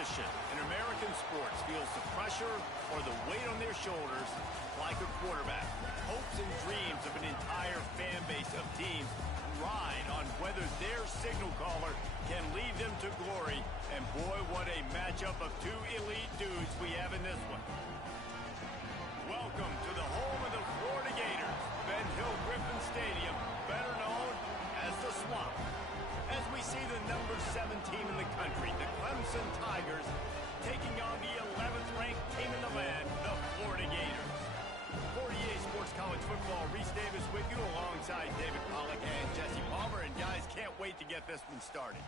position in American sports feels the pressure or the weight on their shoulders like a quarterback. Hopes and dreams of an entire fan base of teams ride on whether their signal caller can lead them to glory. And boy, what a matchup of two elite dudes we have in this one. Welcome to the home of the Florida Gators, Ben Hill Griffin Stadium, better known as the Swamp. As we see the number 7 team in the country, the Clemson Tigers, taking on the 11th ranked team in the land, the Florida Gators. 48 Sports College Football, Reese Davis with you alongside David Pollack and Jesse Palmer. And guys, can't wait to get this one started.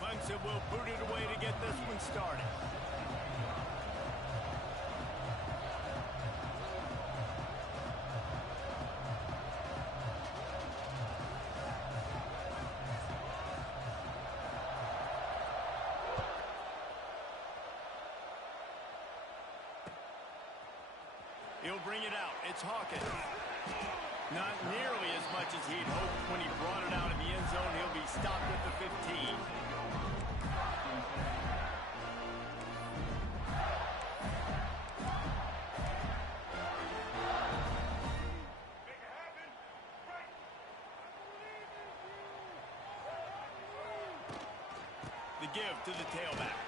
Clemson will boot it away to get this one started. He'll bring it out. It's Hawkins. Not nearly as much as he'd hoped when he brought it out in the end zone. He'll be stopped at the 15. The give to the tailback.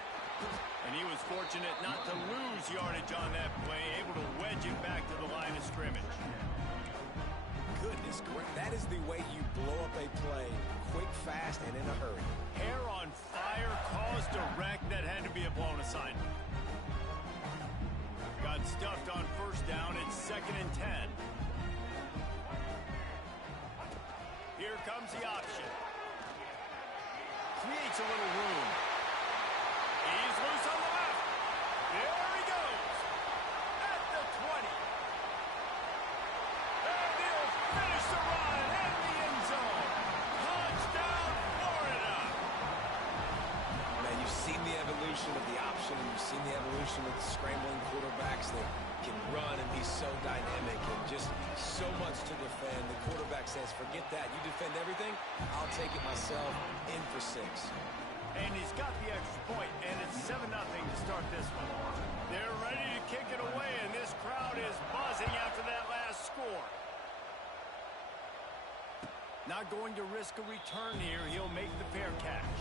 And he was fortunate not to lose yardage on that play, able to wedge it back to the line of scrimmage. Goodness, that is the way you blow up a play, quick, fast, and in a hurry. Hair on fire caused a wreck that had to be a blown assignment. Got stuffed on first down. It's 2nd and 10. Here comes the option. Creates a little room. He's loose on the left. There he goes. At the 20. And he'll finish the run in the end zone. Touchdown, Florida. Man, you've seen the evolution of the option, and you've seen the evolution of the scrambling quarterbacks that can run and be so dynamic and just so much to defend. The quarterback says, forget that. You defend everything, I'll take it myself. In for 6. And he's got the extra point, and it's 7-0 to start this one. They're ready to kick it away, and this crowd is buzzing after that last score. Not going to risk a return here. He'll make the fair catch.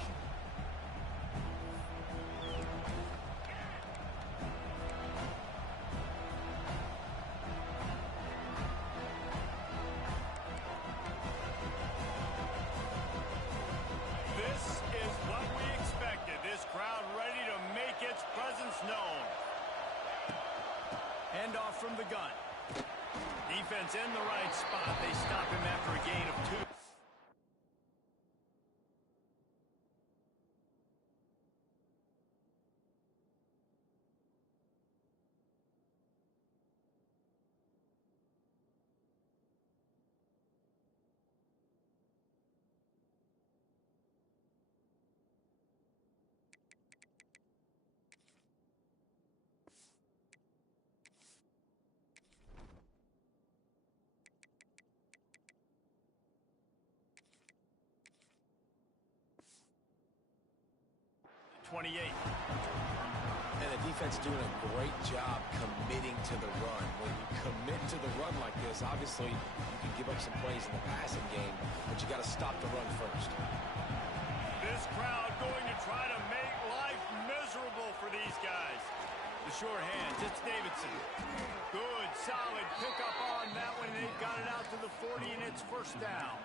Known. Handoff from the gun. Defense in the right spot. They stop him after a gain of 2. And the defense doing a great job committing to the run. When you commit to the run like this, obviously you can give up some plays in the passing game, but you got to stop the run first. This crowd going to try to make life miserable for these guys. The short hand, it's Davidson. Good, solid pickup on that one. They've got it out to the 40, and it's first down.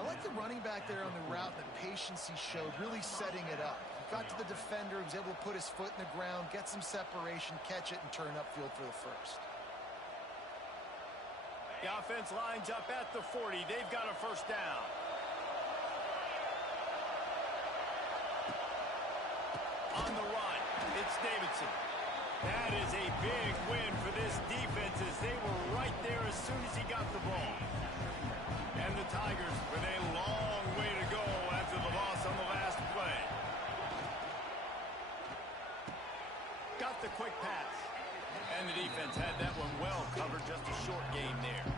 I like the running back there on the route, the patience he showed, really setting it up. He got to the defender, was able to put his foot in the ground, get some separation, catch it, and turn upfield for the first. The offense lines up at the 40. They've got a first down. On the run, it's Davidson. That is a big win for this defense as they were right there as soon as he got the ball. And the Tigers with a long way to go after the loss on the last play. Got the quick pass. And the defense had that one well covered. Just a short game there.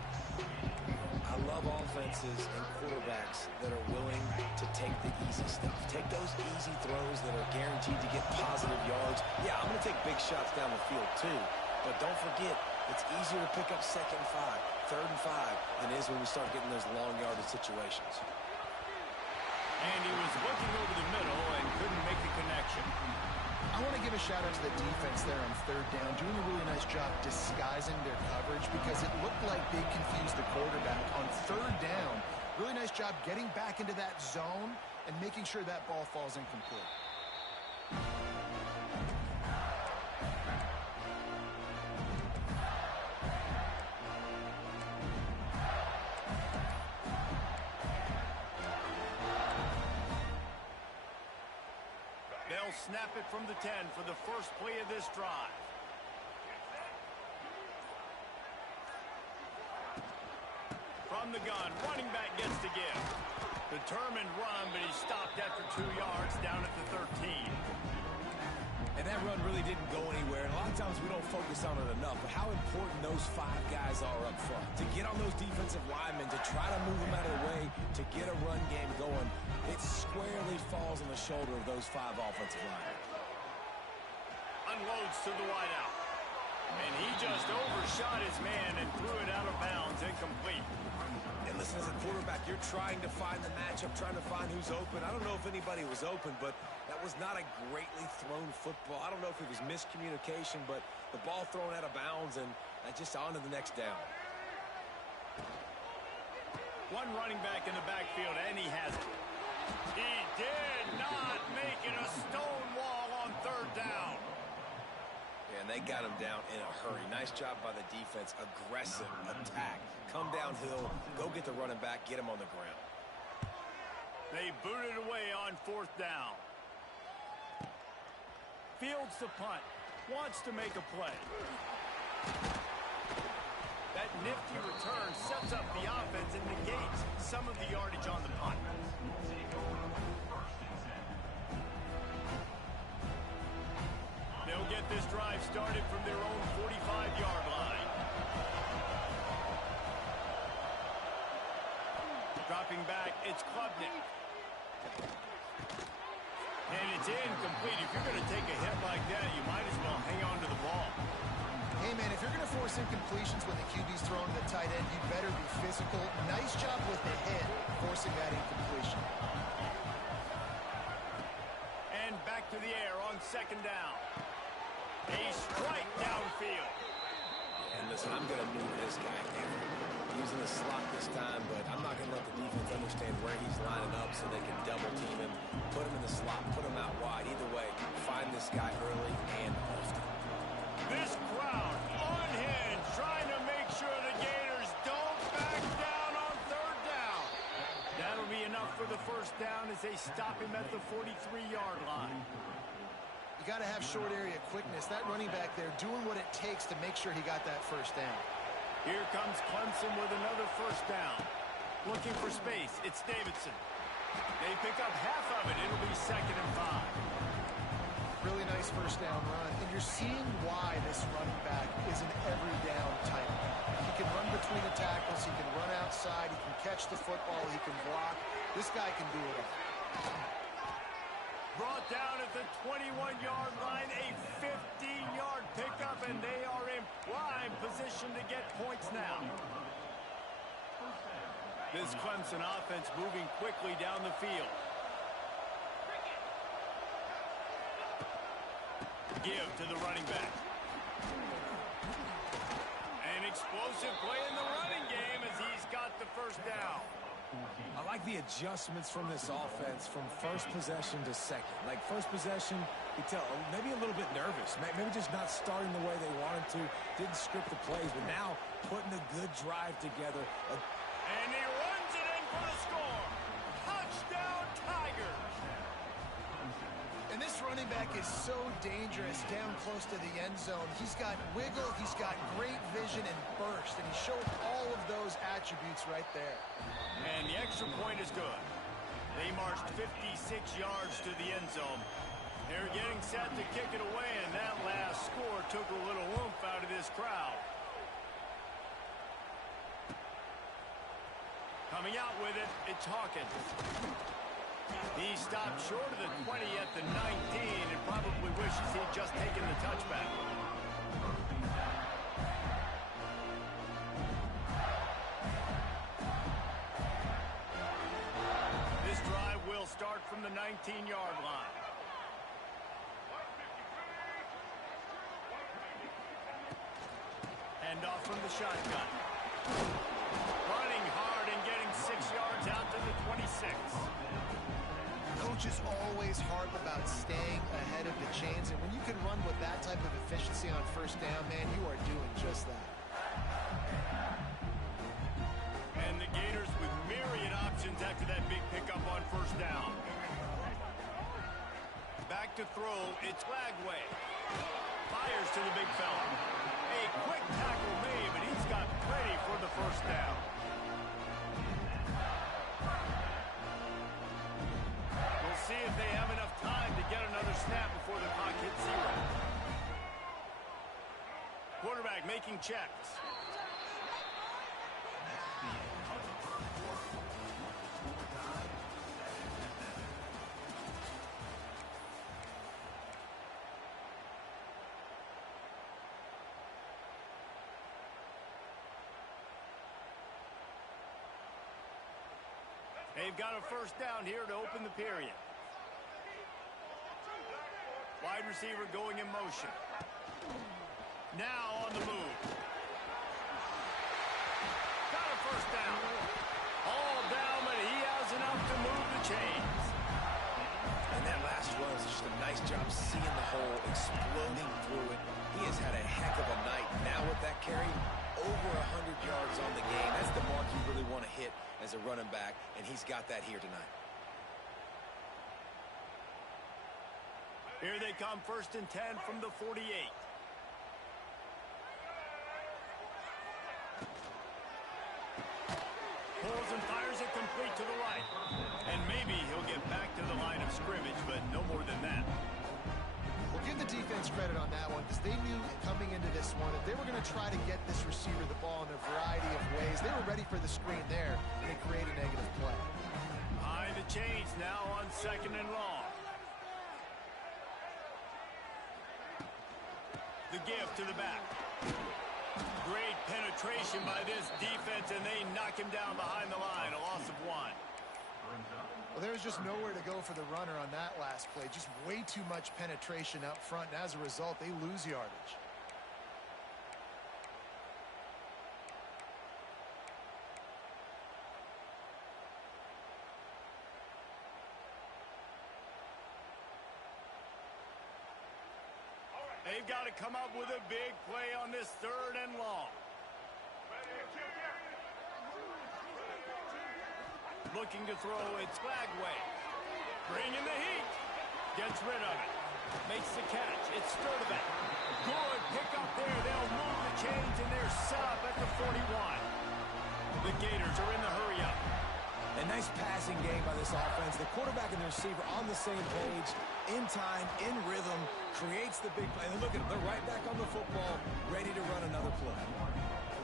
I love offenses and quarterbacks that are willing to take the easy stuff. Take those easy throws that are guaranteed to get positive yards. Yeah, I'm going to take big shots down the field too. But don't forget, it's easier to pick up 2nd and 5, 3rd and 5 than it is when we start getting those long yardage situations. And he was looking over the middle and couldn't make the connection. I want to give a shout out to the defense there on 3rd down, doing a really nice job disguising their coverage because it looked like they confused the quarterback on 3rd down. Really nice job getting back into that zone and making sure that ball falls incomplete. They'll snap it from the 10 for the first play of this drive. From the gun, running back gets the give. Determined run, but he stopped after 2 yards down at the 13. And that run really didn't go anywhere. And a lot of times we don't focus on it enough. But how important those 5 guys are up front. To get on those defensive linemen, to try to move them out of the way, to get a run game going, it squarely falls on the shoulder of those 5 offensive linemen. Unloads to the wideout. And he just overshot his man and threw it out of bounds, incomplete. And listen, as a quarterback, you're trying to find the matchup, trying to find who's open. I don't know if anybody was open, but that was not a greatly thrown football. I don't know if it was miscommunication, but the ball thrown out of bounds and just on to the next down. One running back in the backfield, and he has it. He did not make it a stone wall on 3rd down. And they got him down in a hurry. Nice job by the defense. Aggressive attack. Come downhill, go get the running back, get him on the ground. They booted away on 4th down. Fields the punt. Wants to make a play. That nifty return sets up the offense and negates some of the yardage on the punt. They'll get this drive started from their own 45-yard line. Dropping back, it's Klubnik. And it's incomplete. If you're going to take a hit like that, you might as well hang on to the ball. Hey, man, if you're going to force incompletions when the QB's throwing the tight end, you better be physical. Nice job with the hit, forcing that incompletion. And back to the air on 2nd down. A strike downfield. And listen, I'm going to move this guy in. He's in the slot this time, but I'm not going to let the defense understand where he's lining up so they can double team him, put him in the slot, put him out wide. Either way, find this guy early and often. This crowd unhinged, trying to make sure the Gators don't back down on 3rd down. That'll be enough for the 1st down as they stop him at the 43-yard line. You got to have short area quickness. That running back there doing what it takes to make sure he got that 1st down. Here comes Clemson with another 1st down. Looking for space. It's Davidson. They pick up half of it. It'll be 2nd and 5. Really nice 1st down run. And you're seeing why this running back is an every down type. He can run between the tackles. He can run outside. He can catch the football. He can block. This guy can do it all. Brought down at the 21-yard line, a 15-yard pickup, and they are in prime position to get points now. This Clemson offense moving quickly down the field. Give to the running back. An explosive play in the running game as he's got the 1st down. I like the adjustments from this offense from 1st possession to 2nd. Like 1st possession, you tell maybe a little bit nervous, maybe just not starting the way they wanted to, didn't script the plays, but now putting a good drive together. And he runs it in for the score. Touchdown, Tigers. And this running back is so dangerous down close to the end zone. He's got wiggle, he's got great vision and burst, and he showed all of those attributes right there. And the extra point is good. They marched 56 yards to the end zone. They're getting set to kick it away, and that last score took a little oomph out of this crowd. Coming out with it, it's Hawkins. He stopped short of the 20 at the 19 and probably wishes he'd just taken the touchback. This drive will start from the 19-yard line. Hand off from the shotgun. Running hard and getting 6 yards out to the 26. Coaches always harp about staying ahead of the chains, and when you can run with that type of efficiency on first down, man, you are doing just that. And the Gators with myriad options after that big pickup on first down. Back to throw, it's Lagway. Fires to the big fella. A quick tackle made, but he's got plenty for the first down. We'll see if they have enough time to get another snap before the clock hits 0. Quarterback making checks. They've got a first down here to open the period. Wide receiver going in motion. Now on the move. Got a first down. All down, but he has enough to move the chains. And that last run was just a nice job seeing the hole, exploding through it. He has had a heck of a night. Now with that carry, over 100 yards on the game. That's the mark you really want to hit as a running back, and he's got that here tonight. Here they come, 1st and 10 from the 48. Pulls and fires it complete to the right. And maybe he'll get back to the line of scrimmage, but no more than that. We'll give the defense credit on that one because they knew coming into this one that they were going to try to get this receiver the ball in a variety of ways. They were ready for the screen there, and they create a negative play. Behind the chains now on 2nd and long. The gift to the back. Great penetration by this defense, and they knock him down behind the line. A loss of 1. Well, there's just nowhere to go for the runner on that last play. Just way too much penetration up front, and as a result, they lose yardage. They've got to come up with a big play on this 3rd and long. Looking to throw, it's Lagway. Bringing the heat. Gets rid of it. Makes the catch. It's Sturdivant. Good pick up there. They'll move the chains, and they're set up at the 41. The Gators are in the hurry-up. A nice passing game by this offense. The quarterback and the receiver on the same page, in time, in rhythm, creates the big play. And look at them. They're right back on the football, ready to run another play.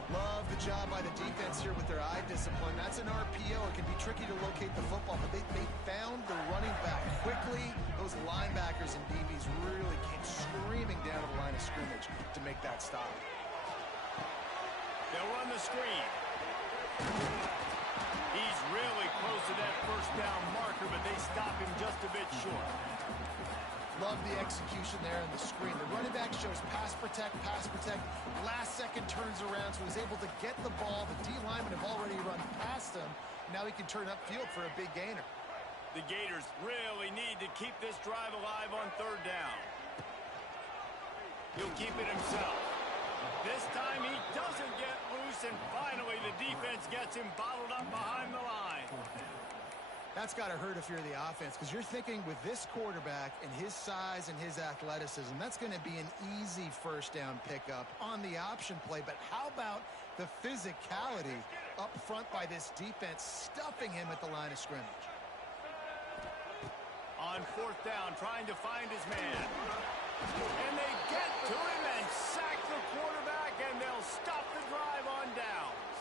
Love the job by the defense here with their eye discipline. That's an RPO. It can be tricky to locate the football, but they found the running back quickly. Those linebackers and DBs really came screaming down to the line of scrimmage to make that stop. They'll run the screen. He's really close to that first down marker, but they stop him just a bit short. Love the execution there in the screen. The running back shows pass protect. Last second turns around, so he's able to get the ball. The D linemen have already run past him. Now he can turn upfield for a big gainer. The Gators really need to keep this drive alive on 3rd down. He'll keep it himself. This time he doesn't get loose, and finally the defense gets him bottled up behind the line. That's got to hurt if you're the offense, because you're thinking with this quarterback and his size and his athleticism, that's going to be an easy first down pickup on the option play. But how about the physicality up front by this defense, stuffing him at the line of scrimmage? On fourth down, trying to find his man. And they get to him and sack the quarterback, and they'll stop the drive on downs.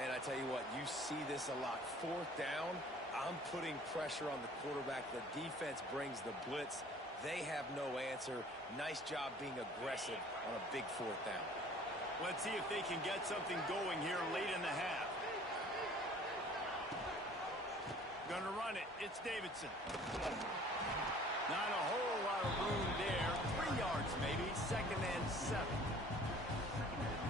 And I tell you what, you see this a lot. Fourth down, I'm putting pressure on the quarterback. The defense brings the blitz. They have no answer. Nice job being aggressive on a big fourth down. Let's see if they can get something going here late in the half. Gonna run it. It's Davidson. Not a whole lot of room there. 3 yards maybe. 2nd and 7.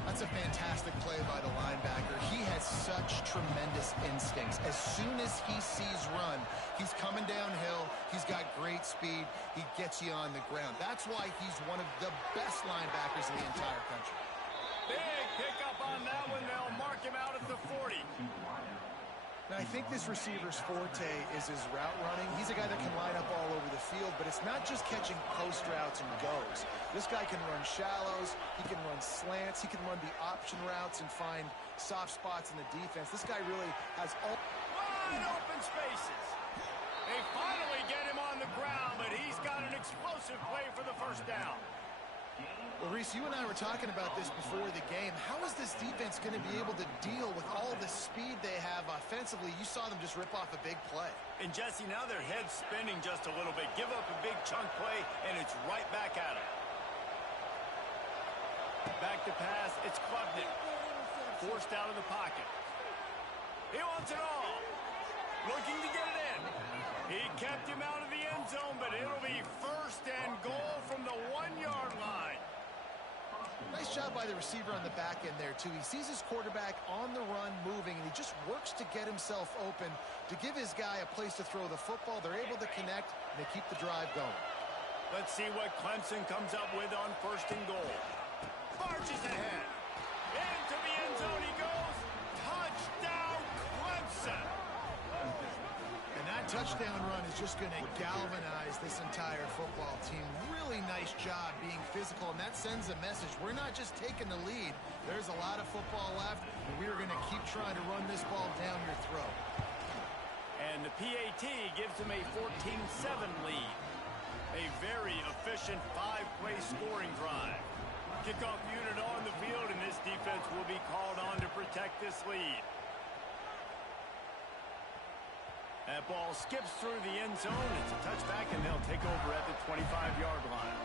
That's a fantastic play by the linebacker. He has such tremendous instincts. As soon as he sees run, he's coming downhill. He's got great speed. He gets you on the ground. That's why he's one of the best linebackers in the entire country. Big pickup on that one. They'll mark him out at the 40. Now, I think this receiver's forte is his route running. He's a guy that can line up all over the field, but it's not just catching post routes and goes. This guy can run shallows. He can run slants. He can run the option routes and find soft spots in the defense. This guy really has all... Wide open spaces. They finally get him on the ground, but he's got an explosive play for the first down. Well, Reese, you and I were talking about this before the game. How is this defense going to be able to deal with all the speed they have offensively? You saw them just rip off a big play. And, Jesse, now their head's spinning just a little bit. Give up a big chunk play, and it's right back at him. Back to pass. It's Klubnik. Forced out of the pocket. He wants it all. Looking to get it in. He kept him out of the end zone, but it'll be 1st and goal from the 1-yard line. Nice job by the receiver on the back end there, too. He sees his quarterback on the run moving, and he just works to get himself open to give his guy a place to throw the football. They're able to connect, and they keep the drive going. Let's see what Clemson comes up with on 1st and goal. Barges ahead. Into the end zone he goes. Touchdown, Clemson. And that touchdown run is just going to galvanize this entire football team. Really nice job being physical, and that sends a message. We're not just taking the lead. There's a lot of football left, and we're going to keep trying to run this ball down your throat. And the PAT gives them a 14-7 lead. A very efficient 5-play scoring drive. Kickoff unit on the field, and this defense will be called on to protect this lead. That ball skips through the end zone. It's a touchback, and they'll take over at the 25-yard line.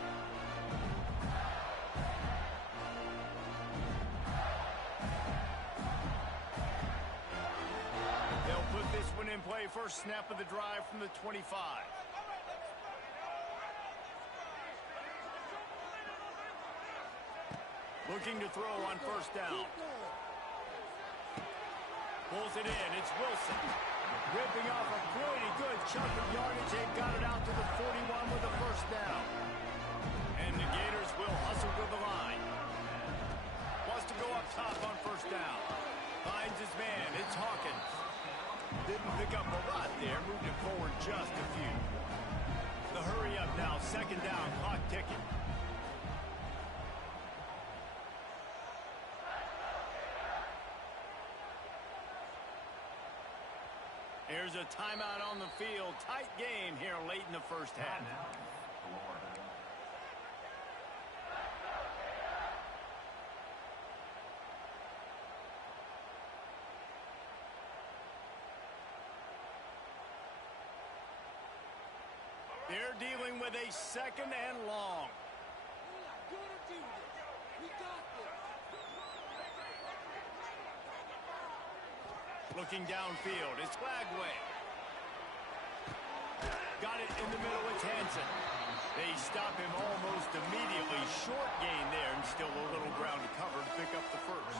They'll put this one in play. First snap of the drive from the 25. Looking to throw on 1st down. Pulls it in. It's Wilson. Ripping off a pretty good chunk of yardage. They've got it out to the 41 with a 1st down. And the Gators will hustle to the line. Wants to go up top on 1st down. Finds his man. It's Hawkins. Didn't pick up a lot there. Moved it forward just a few. The hurry up now. 2nd down. Clock ticking. Here's a timeout on the field. Tight game here late in the 1st half. They're dealing with a 2nd and long. Looking downfield, it's Flagway. Got it in the middle, it's Hansen. They stop him almost immediately. Short gain there, and still a little ground to cover to pick up the 1st.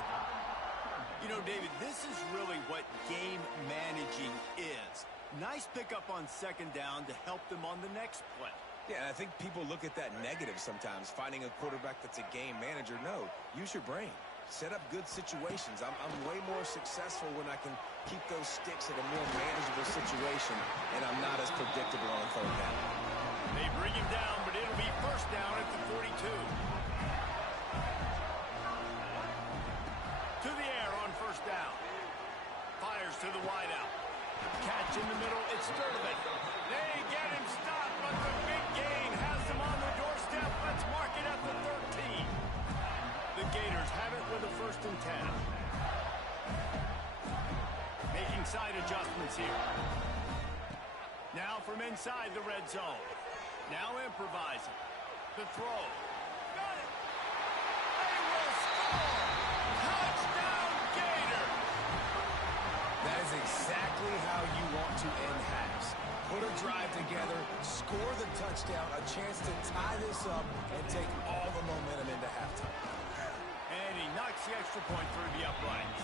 You know, David, this is really what game managing is. Nice pickup on 2nd down to help them on the next play. Yeah, I think people look at that negative sometimes, finding a quarterback that's a game manager. No, use your brain. Set up good situations. I'm way more successful when I can keep those sticks at a more manageable situation, and I'm not as predictable on 3rd down. They bring him down, but it'll be 1st down at the 42. To the air on 1st down. Fires to the wideout. Catch in the middle, it's Sturdivant. They get him stopped, but the big gain has them on the doorstep. Let's mark it at the 13. The Gators have it with a 1st and 10. Making side adjustments here. Now from inside the red zone. Now improvising. The throw. Got it. They will score. Touchdown Gator. That is exactly how you want to end halves. Put a drive together, score the touchdown, a chance to tie this up, and take all the momentum into halftime. And he knocks the extra point through the uprights.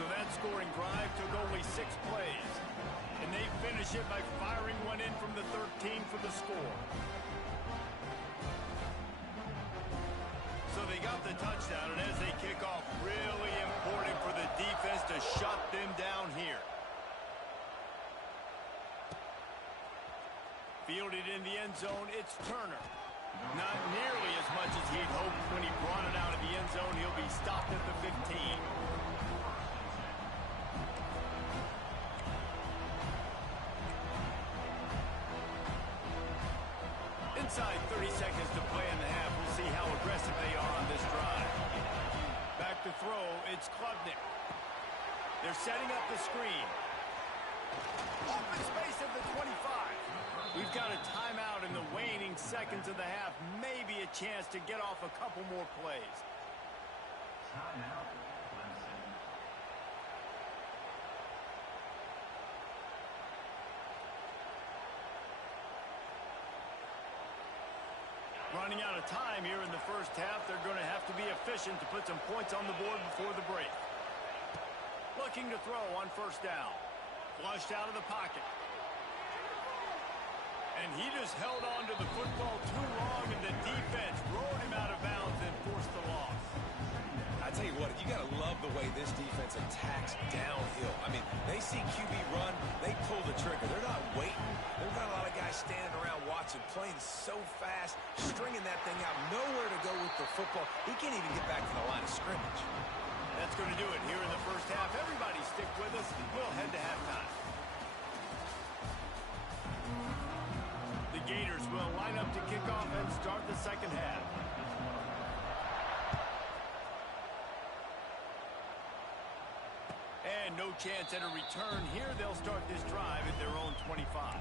So that scoring drive took only 6 plays. And they finish it by firing one in from the 13 for the score. So they got the touchdown, and as they kick off, really important for the defense to shut them down here. Fielded in the end zone, it's Turner. Not nearly as much as he'd hoped when he brought it out of the end zone. He'll be stopped at the 15. Inside 30 seconds to play in the half. We'll see how aggressive they are on this drive. Back to throw, it's Klubnik. They're setting up the screen. Open space at the 25. We've got a timeout in the waning seconds of the half. Maybe a chance to get off a couple more plays. Timeout. Running out of time here in the first half. They're going to have to be efficient to put some points on the board before the break. Looking to throw on 1st down. Flushed out of the pocket. And he just held on to the football too long, and the defense rode him out of bounds and forced the loss. I tell you what, you got to love the way this defense attacks downhill. I mean, they see QB run, they pull the trigger. They're not waiting. There's not a lot of guys standing around watching, playing so fast, stringing that thing out, nowhere to go with the football. He can't even get back to the line of scrimmage. That's going to do it here in the first half. Everybody stick with us. We'll head to halftime. The Gators will line up to kick off and start the second half. And no chance at a return here. They'll start this drive at their own 25.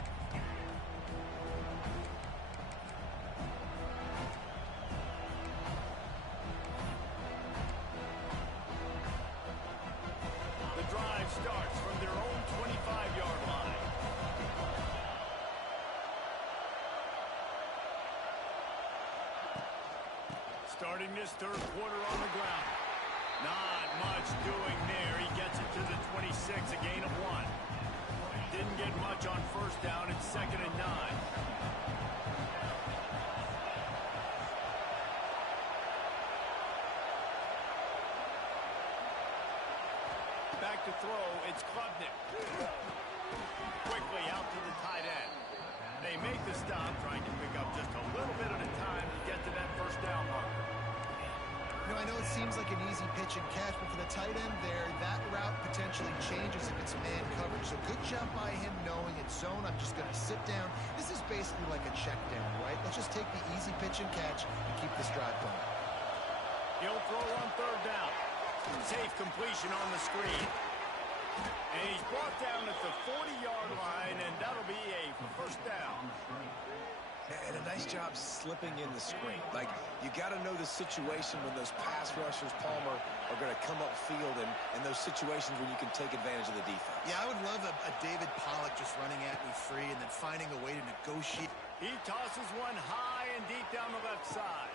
The drive starts from their own 25-yard line. Starting this 3rd quarter on the ground. Not much doing there. He gets it to the 26, a gain of 1. Didn't get much on 1st down. It's 2nd and 9. Back to throw. It's Klubnik. Quickly out to the tight end. They make the stop, trying to pick up just a little bit at a time to get to that 1st down marker. You know, I know it seems like an easy pitch and catch, but for the tight end there, that route potentially changes if it's man coverage. So good job by him knowing it's zone. I'm just going to sit down. This is basically like a check down, right? Let's just take the easy pitch and catch and keep this drive going. He'll throw on 3rd down. Safe completion on the screen. And he's brought down at the 40-yard line, and that'll be a 1st down. And a nice job slipping in the screen. Like, you got to know the situation when those pass rushers, Palmer, are going to come upfield and those situations when you can take advantage of the defense. Yeah, I would love a David Pollock just running at me free and then finding a way to negotiate. He tosses one high and deep down the left side.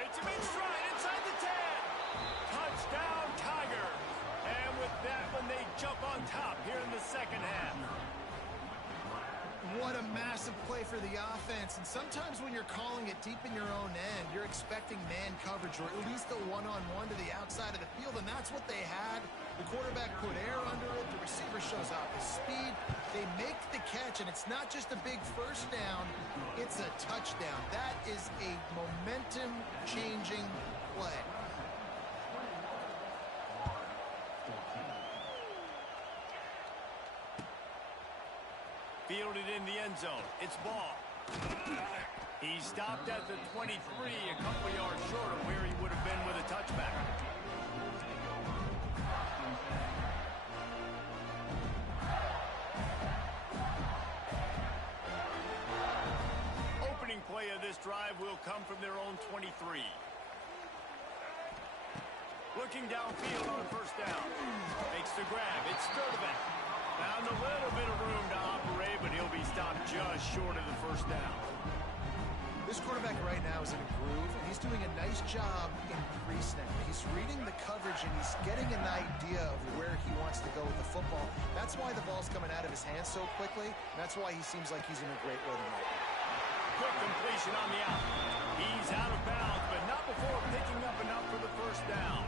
Hits him in stride inside the 10. Touchdown, Tigers. And with that one, they jump on top here in the second half. What a massive play for the offense. And sometimes when you're calling it deep in your own end, you're expecting man coverage or at least a one-on-one to the outside of the field, and that's what they had. The quarterback put air under it. The receiver shows off his speed. They make the catch, and it's not just a big 1st down. It's a touchdown. That is a momentum-changing play. fielded in the end zone. It's ball. He stopped at the 23, a couple yards short of where he would have been with a touchback. Opening play of this drive will come from their own 23. Looking downfield on first down. Makes the grab. It's Sturdivant. Found a little bit of room to operate, but he'll be stopped just short of the first down. This quarterback right now is in a groove, and he's doing a nice job in pre-snap. He's reading the coverage, and he's getting an idea of where he wants to go with the football. That's why the ball's coming out of his hands so quickly, and that's why he seems like he's in a great rhythm right now. Quick completion on the out. He's out of bounds, but not before picking up enough for the first down.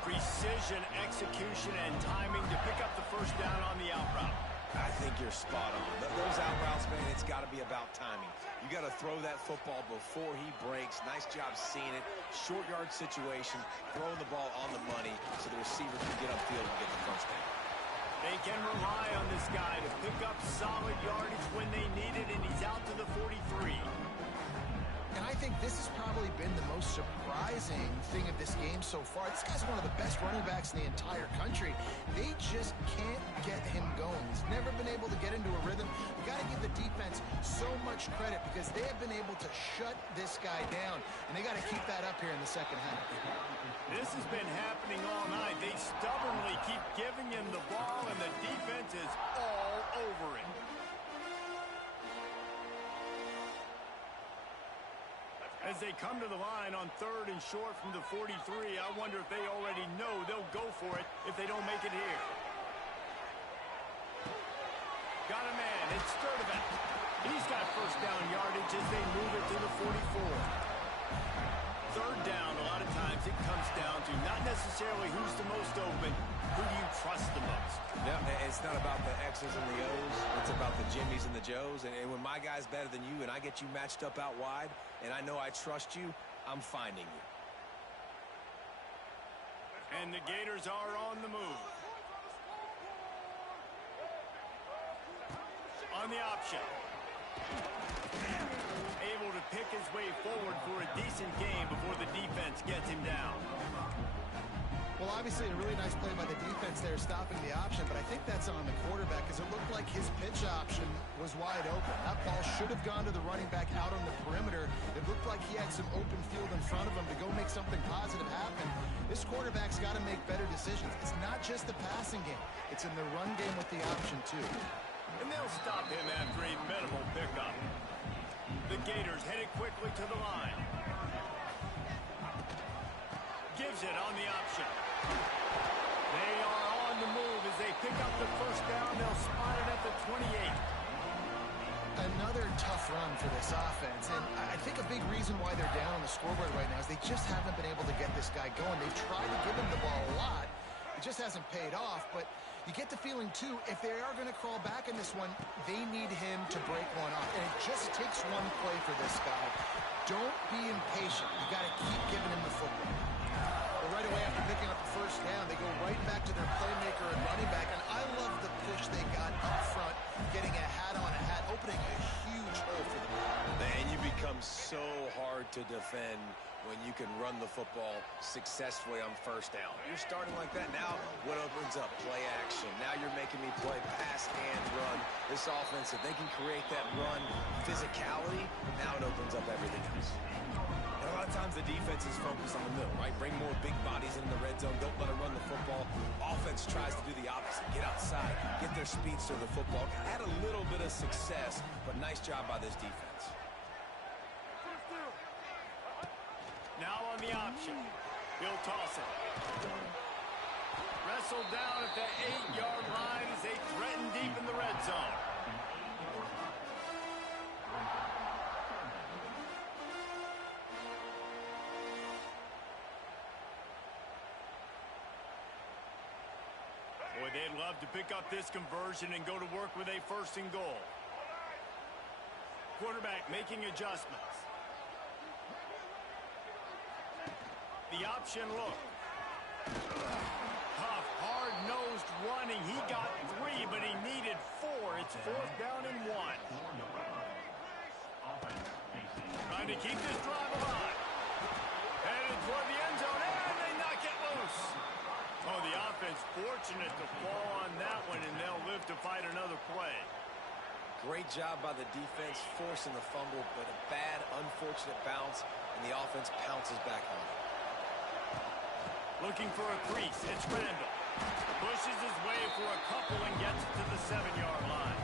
Precision, execution, and timing to pick up the first down on the out route. I think you're spot on. Those out routes, man, it's got to be about timing. You got to throw that football before he breaks. Nice job seeing it. Short yard situation, throwing the ball on the money so the receiver can get upfield and get the first down. They can rely on this guy to pick up solid yardage when they need it, and he's out to the 43. And I think this has probably been the most surprising thing of this game so far. This guy's one of the best running backs in the entire country. They just can't get him going. He's never been able to get into a rhythm. You got to give the defense so much credit because they have been able to shut this guy down, and they got to keep that up here in the second half. This has been happening all night. They stubbornly keep giving him the ball, and the defense is all over it. As they come to the line on 3rd and short from the 43, I wonder if they already know they'll go for it if they don't make it here. Got a man. It's Sturdivant. He's got first down yardage as they move it to the 44. 3rd down, a lot of times it comes down to not necessarily who's the most open, who do you trust the most? Yeah, it's not about the X's and the O's. It's about the Jimmies and the Joes. And when my guy's better than you and I get you matched up out wide and I know I trust you, I'm finding you. And the Gators are on the move. On the option. Able to pick his way forward for a decent game before the defense gets him down. Well, obviously a really nice play by the defense there stopping the option, but I think that's on the quarterback because it looked like his pitch option was wide open. That ball should have gone to the running back out on the perimeter. It looked like he had some open field in front of him to go make something positive happen. This quarterback's got to make better decisions. It's not just the passing game. It's in the run game with the option, too. And they'll stop him after a minimal pickup. The Gators headed quickly to the line. Gives it on the option. They are on the move as they pick up the first down. They'll spot it at the 28. Another tough run for this offense, and I think a big reason why they're down on the scoreboard right now is they just haven't been able to get this guy going. They've tried to give him the ball a lot. It just hasn't paid off, but you get the feeling, too, if they are going to crawl back in this one, they need him to break one off, and it just takes one play for this guy. Don't be impatient. You got to keep giving him the football. Right away after picking up the first down, they go right back to their playmaker and running back, and I love the push they got up front, getting a hat on a hat, opening a huge hole for them. And you become so hard to defend when you can run the football successfully on first down. You're starting like that. Now what opens up? Play action. Now you're making me play pass and run. This offense, if they can create that run physicality, now it opens up everything else. And a lot of times the defense is focused on the middle, right? Bring more big bodies into the red zone. Don't let them run the football. Offense tries to do the opposite. Get outside. Get their speedster the football. Had a little bit of success, but nice job by this defense. Now on the option. He'll toss it. Wrestled down at the 8-yard line as they threaten deep in the red zone. Boy, they'd love to pick up this conversion and go to work with a 1st and goal. Quarterback making adjustments. The option look. tough, hard-nosed running. He got 3, but he needed 4. It's 4th down and 1. Trying to keep this drive alive. Headed toward the end zone, and they knock it loose. Oh, the offense fortunate to fall on that one, and they'll live to fight another play. Great job by the defense forcing the fumble, but a bad, unfortunate bounce, and the offense pounces back on it. Looking for a crease, it's Randall. Pushes his way for a couple and gets it to the 7-yard line.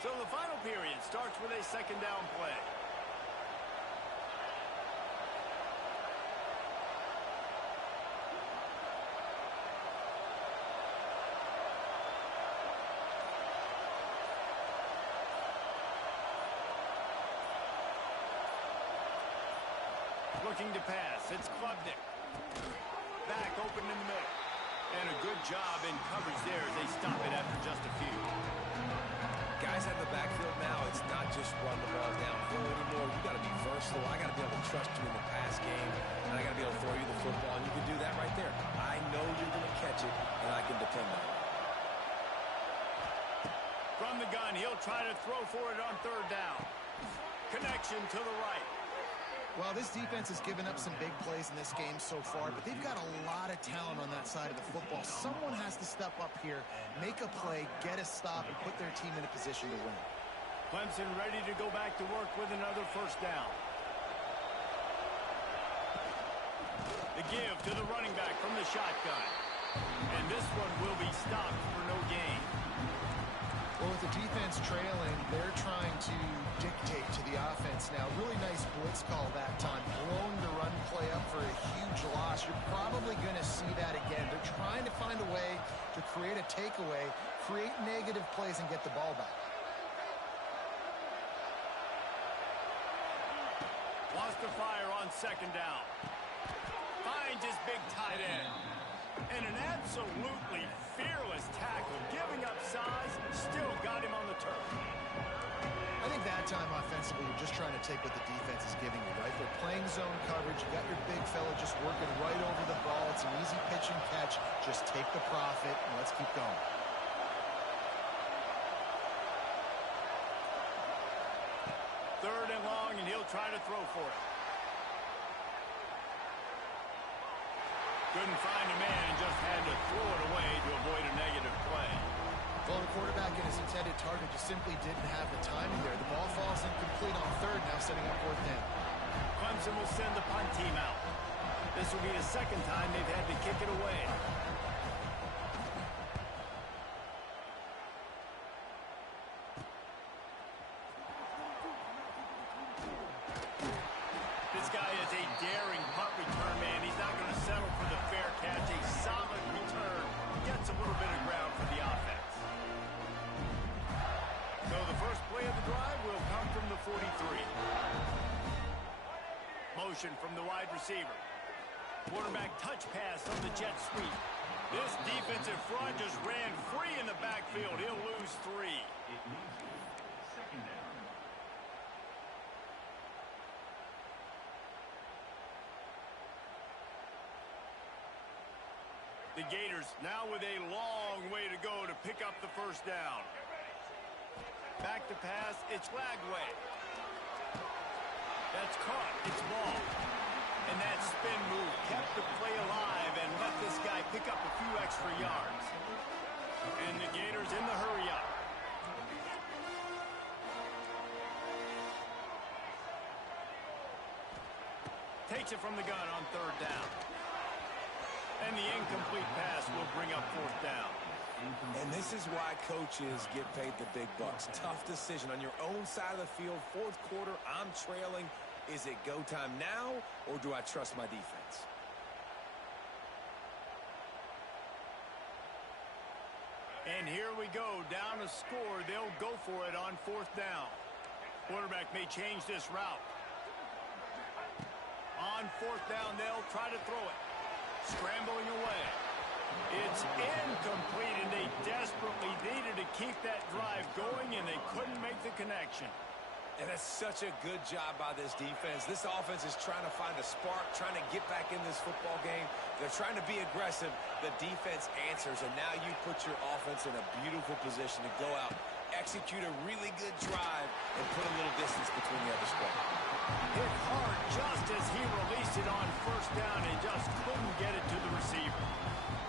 So the final period starts with a 2nd down play. Looking to pass, it's Klubnik. Back open in the middle. And a good job in coverage there as they stop it after just a few. Guys out of the backfield now, it's not just run the ball downhill anymore. You got to be versatile. I got to be able to trust you in the pass game, and I got to be able to throw you the football, and you can do that right there. I know you're going to catch it, and I can depend on it. From the gun, he'll try to throw for it on 3rd down. Connection to the right. Well, this defense has given up some big plays in this game so far, but they've got a lot of talent on that side of the football. Someone has to step up here, make a play, get a stop, and put their team in a position to win. Clemson ready to go back to work with another 1st down. The give to the running back from the shotgun. And this one will be stopped for no gain. Well, with the defense trailing, they're trying to dictate to the offense now. Really nice blitz call that time. Blowing the run play up for a huge loss. You're probably going to see that again. They're trying to find a way to create a takeaway, create negative plays, and get the ball back. Wants to fire on 2nd down. Finds his big tight end. And an absolutely fearless tackle. Giving up size, still got him on the turf. I think that time offensively, you're just trying to take what the defense is giving you, right? They're playing zone coverage. You got your big fella just working right over the ball. It's an easy pitch and catch. Just take the profit, and let's keep going. Third and long, and he'll try to throw for it. Couldn't find a man and just had to throw it away to avoid a negative play. Well, the quarterback and his intended target just simply didn't have the timing there. The ball falls incomplete on 3rd, now setting up 4th down. Clemson will send the punt team out. This will be the 2nd time they've had to kick it away. This guy is a daring punt return man. He's not going to settle for the fair catch. A solid return. Gets a little bit of ground for the offense. So the first play of the drive will come from the 43. Motion from the wide receiver. Quarterback touch pass on the jet sweep. This defensive front just ran free in the backfield. He'll lose 3. It means 2nd down. The Gators now with a long way to go to pick up the 1st down. Back to pass, it's Lagway. That's caught, it's ball. And that spin move kept the play alive and let this guy pick up a few extra yards. And the Gators in the hurry up. Takes it from the gun on 3rd down. And the incomplete pass will bring up 4th down. And this is why coaches get paid the big bucks. Tough decision on your own side of the field. 4th quarter, I'm trailing. Is it go time now, or do I trust my defense? And here we go, down a score. They'll go for it on 4th down. Quarterback may change this route. On 4th down, they'll try to throw it. Scrambling away. It's incomplete, and they desperately needed to keep that drive going, and they couldn't make the connection. And that's such a good job by this defense. This offense is trying to find a spark, trying to get back in this football game. They're trying to be aggressive. The defense answers, and now you put your offense in a beautiful position to go out, execute a really good drive, and put a little distance between the other squad. Hit hard just as he released it on 1st down and just couldn't get it to the receiver.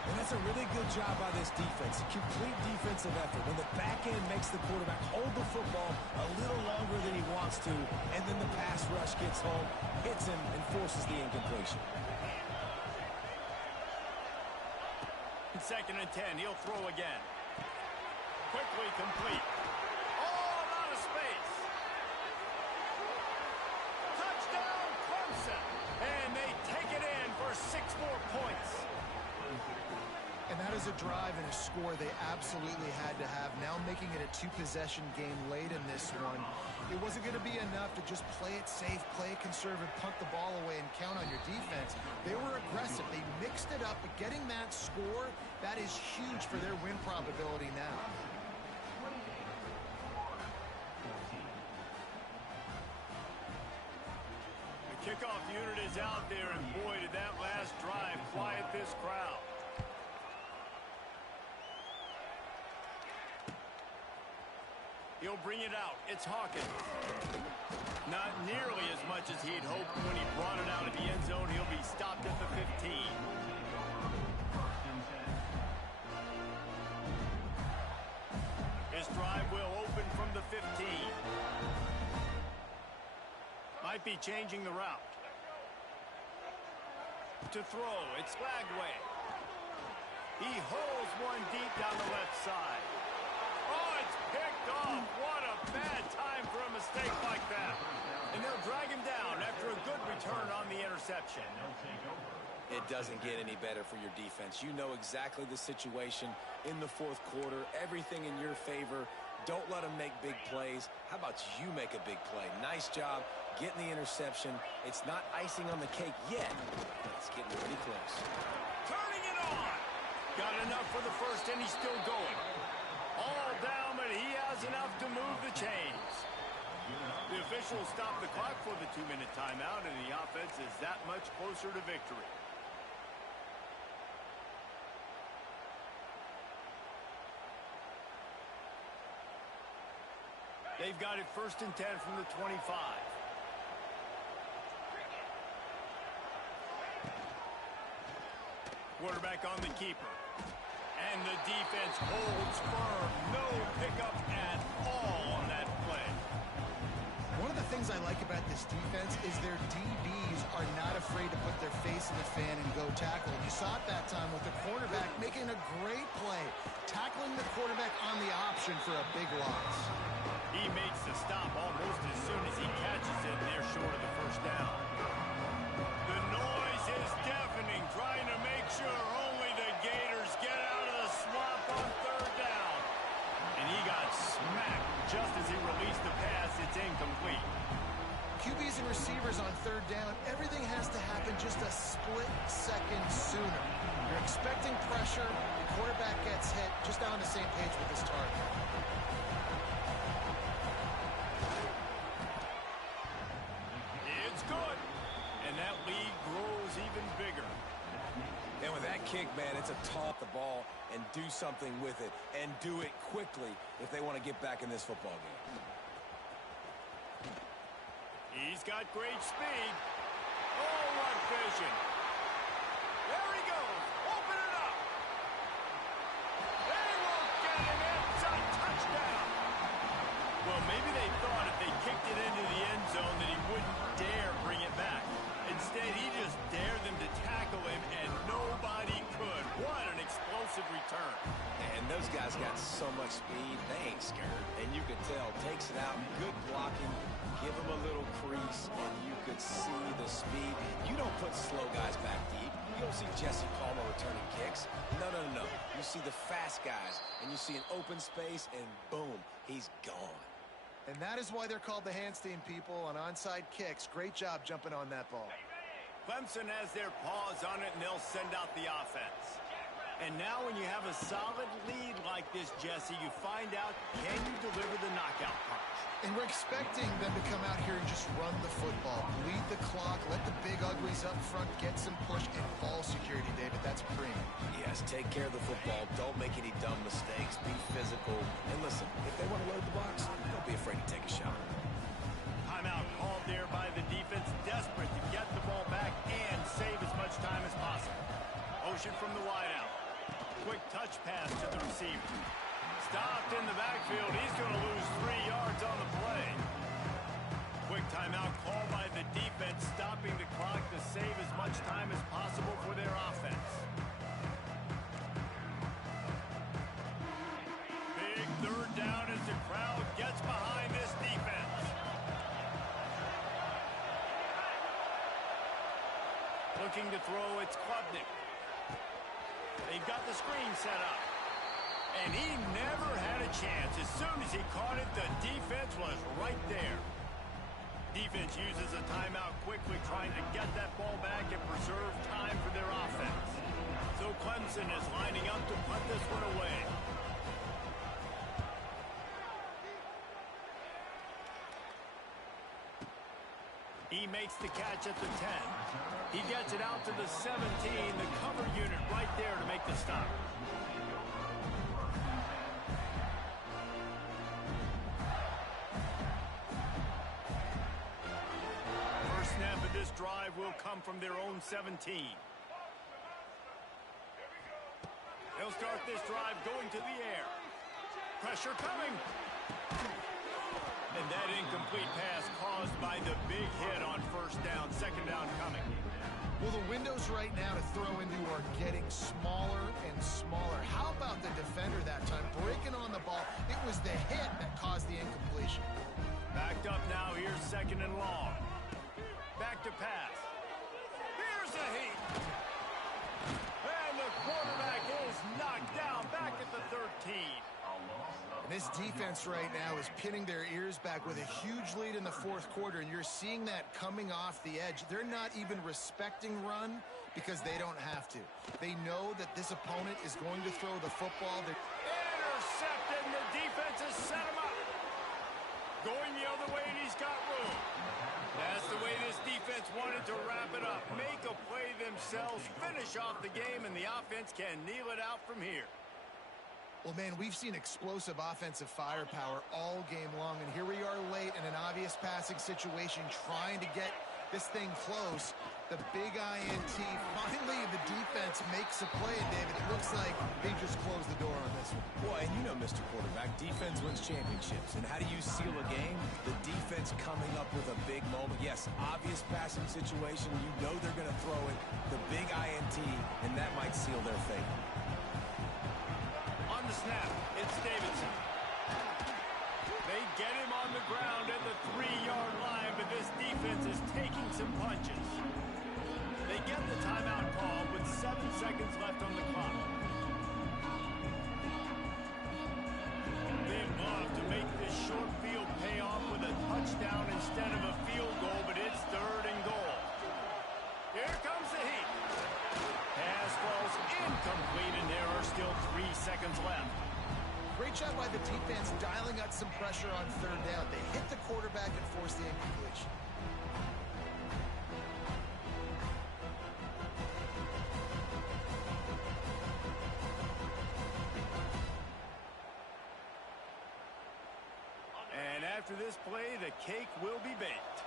And that's a really good job by this defense. A complete defensive effort. When the back end makes the quarterback hold the football a little longer than he wants to, and then the pass rush gets home, hits him, and forces the incompletion. In 2nd and 10, he'll throw again. Quickly complete. All out of space. Touchdown, Clemson. And they take it in for 6 more points. And that is a drive and a score they absolutely had to have. Now making it a 2-possession game late in this one. It wasn't going to be enough to just play it safe, play it conservative, punt the ball away, and count on your defense. They were aggressive. They mixed it up, but getting that score, that is huge for their win probability now. The kickoff unit is out there, and boy, did that last drive quiet this crowd. He'll bring it out. It's Hawkins. Not nearly as much as he'd hoped when he brought it out of the end zone. He'll be stopped at the 15. His drive will open from the 15. Might be changing the route. To throw, it's Flagway. He holds one deep down the left side. Oh, it's picked off. What a bad time for a mistake like that. And they'll drag him down after a good return on the interception. It doesn't get any better for your defense. You know exactly the situation in the 4th quarter. Everything in your favor. Don't let them make big plays. How about you make a big play? Nice job getting the interception. It's not icing on the cake yet, but it's getting pretty close. Turning it on. Got enough for the first, and he's still going. All down, but he has enough to move the chains. The officials stop the clock for the 2-minute timeout, and the offense is that much closer to victory. They've got it 1st and 10 from the 25. Quarterback on the keeper. And the defense holds firm. No pickup at all on that play. One of the things I like about this defense is their DBs are not afraid to put their face in the fan and go tackle. You saw it that time with the quarterback making a great play, tackling the quarterback on the option for a big loss. He makes the stop almost as soon as he catches it, and they're short of the 1st down. The noise is deafening, trying to make sure only the Gators get out of the swamp on 3rd down. And he got smacked just as he released the pass. It's incomplete. QBs and receivers on 3rd down, everything has to happen just a split second sooner. You're expecting pressure, the quarterback gets hit, just not on the same page with his target. It's good. And that lead grows even bigger. And with that kick, man, it's a toss the ball and do something with it, and do it quickly if they want to get back in this football game. He's got great speed. Oh, what vision. There he goes. Open it up. They won't get him. It's a touchdown. Well, maybe they thought if they kicked it into the end zone that he wouldn't dare bring it back. Instead, he just dared them to tackle him, and nobody could. What an explosive return. And those guys got so much speed, they ain't scared. And you could tell, takes it out, good blocking, give him a little crease, and you could see the speed. You don't put slow guys back deep. You You don't see Jesse Palmer returning kicks. No, no, no, no. You see the fast guys, and you see an open space, and boom, he's gone. And that is why they're called the Handstein people on onside kicks. Great job jumping on that ball. Clemson has their paws on it, and they'll send out the offense. And now when you have a solid lead like this, Jesse, you find out, can you deliver the knockout punch? And we're expecting them to come out here and just run the football, bleed the clock, let the big uglies up front get some push and ball security, David. That's premium. Yes, take care of the football. Don't make any dumb mistakes. Be physical. And listen, if they want to load the box, don't be afraid to take a shot. Timeout called there by the defense, desperate to get the ball back and save as much time as possible. Motion from the wideout. Quick touch pass to the receiver. Stopped in the backfield. He's going to lose 3 yards on the play. Quick timeout called by the defense, stopping the clock to save as much time as possible for their offense. Big third down as the crowd gets behind this defense. Looking to throw, it's Klubnik. They've got the screen set up. And he never had a chance. As soon as he caught it, the defense was right there. Defense uses a timeout quickly, trying to get that ball back and preserve time for their offense. So Clemson is lining up to put this one away. He makes the catch at the 10. He gets it out to the 17. The cover unit right there to make the stop. First snap of this drive will come from their own 17. They'll start this drive going to the air. Pressure coming. And that incomplete pass caused by the big hit on first down. Second down coming. Well, the windows right now to throw into are getting smaller and smaller. How about the defender that time breaking on the ball? It was the hit that caused the incompletion. Backed up now. Here's second and long. Back to pass. Here's the heat. And the quarterback is knocked down back at the 13. This defense right now is pinning their ears back with a huge lead in the fourth quarter, and you're seeing that coming off the edge. They're not even respecting run because they don't have to. They know that this opponent is going to throw the football. Intercepted, and the defense has set him up. Going the other way, and he's got room. That's the way this defense wanted to wrap it up. Make a play themselves, finish off the game, and the offense can kneel it out from here. Well, man, we've seen explosive offensive firepower all game long, and here we are late in an obvious passing situation trying to get this thing close. The big INT, finally the defense makes a play, and David, it looks like they just closed the door on this one. Well, and you know, Mr. Quarterback, defense wins championships. And how do you seal a game? The defense coming up with a big moment. Yes, obvious passing situation. You know they're going to throw it. The big INT, and that might seal their fate. On the snap, it's Davidson. They get him on the ground at the 3-yard line, but this defense is taking some punches. They get the timeout call with 7 seconds left on the clock. They'd love to make this short field pay off with a touchdown instead of a field goal, but it's third and goal. Here comes the heat. Pass falls incomplete, and there are still 3 seconds left. Great job by the defense dialing out some pressure on third down. They hit the quarterback and forced the incompletion. And after this play, the cake will be baked.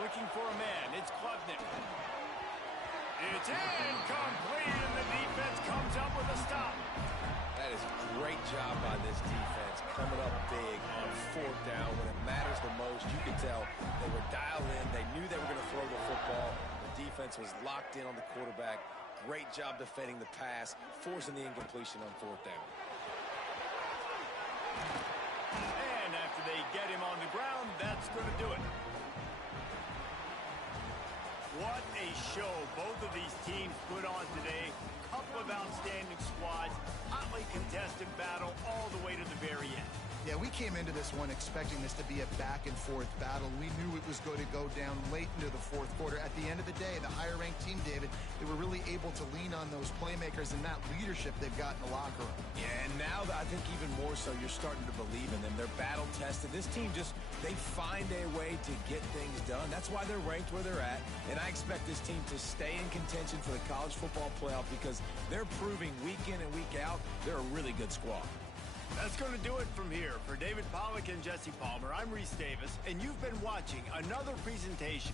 Looking for a man, it's Klubnik. It's incomplete, and the defense comes up with a stop. That is a great job by this defense, coming up big on fourth down when it matters the most. You could tell they were dialed in. They knew they were going to throw the football. The defense was locked in on the quarterback. Great job defending the pass, forcing the incompletion on fourth down. And after they get him on the ground, that's going to do it. What a show both of these teams put on today. Couple of outstanding squads, hotly contested battle all the way to the very end. Yeah, we came into this one expecting this to be a back-and-forth battle. We knew it was going to go down late into the fourth quarter. At the end of the day, the higher-ranked team, David, they were really able to lean on those playmakers and that leadership they've got in the locker room. Yeah, and now I think even more so, you're starting to believe in them. They're battle-tested. This team they find a way to get things done. That's why they're ranked where they're at, and I expect this team to stay in contention for the college football playoff because they're proving week in and week out they're a really good squad. That's going to do it from here. For David Pollack and Jesse Palmer, I'm Reese Davis, and you've been watching another presentation